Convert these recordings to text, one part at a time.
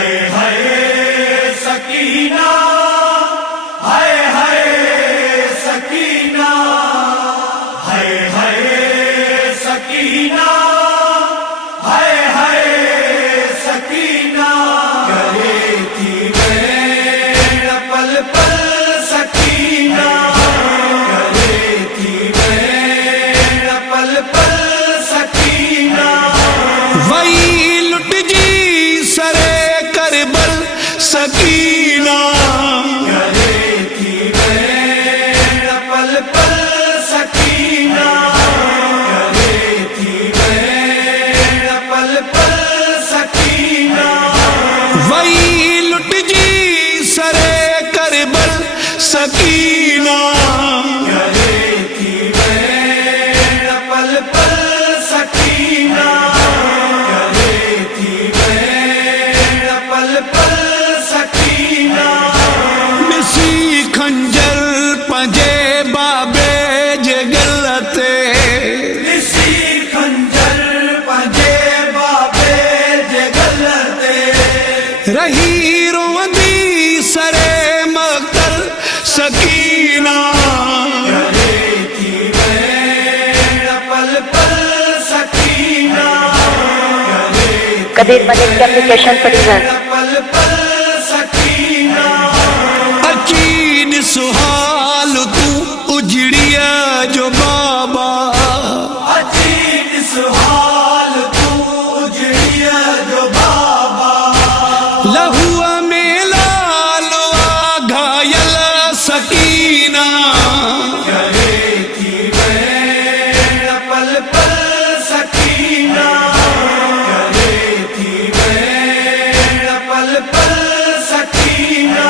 ہائے ہائے سکینہ، ہائے ہائے سکینہ، ہائے ہائے سکینہ، ہائے ہائے سکینہ، کرے تھی میں پل پل سکینہ، کرے تھی میں پل پل سکینہ، وہی لٹ جی سرے کربل سکینہ، کرے تھی میں پل پل سکینہ، کرے تھی میں پل پل سکینہ، وہی لٹ جی سرے کربل سکینہ، کرے تھی میں پل پل سکینہ، کرے تھی میں پل پل سکینہ، نسی خنجر پنجے بابے جگلتے، اسی خنجر پنجے بابے جگلتے، رہی روندی سرے مقتل سکینہ، کرے تھی میں پل پل سکینہ، کرے قدیر ملک کی اپلیکیشن پریزنٹ پل پل سکینہ، اچین سہال تو اجڑیا جو بابا، عجیب سحال تو اجڑیا جو بابا، لہو میں لالو گھائل سکینہ، کرے تھی میں پل پل سکینہ، کرے تھی میں پل پل سکینہ،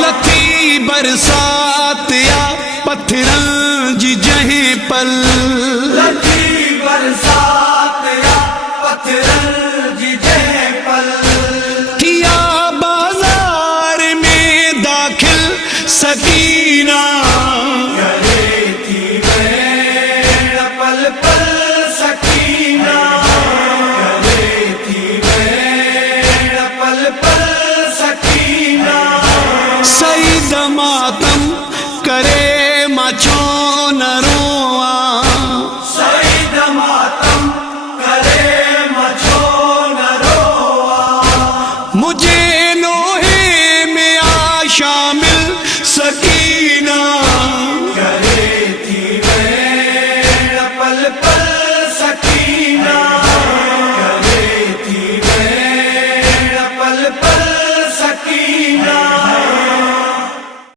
لتھی برسات یا پتھرن جی جہیں پل، لگی برسات یا پتھر جی جے پل، کیا بازار میں داخل سکینہ، کرے تھی میں پل پل سکینہ، کرے تھی میں پل پل سکینہ، سعید ماتم کرے مچھو نہ رواں، سعید ماتم کرے مچھو نہ روا، مجھے نو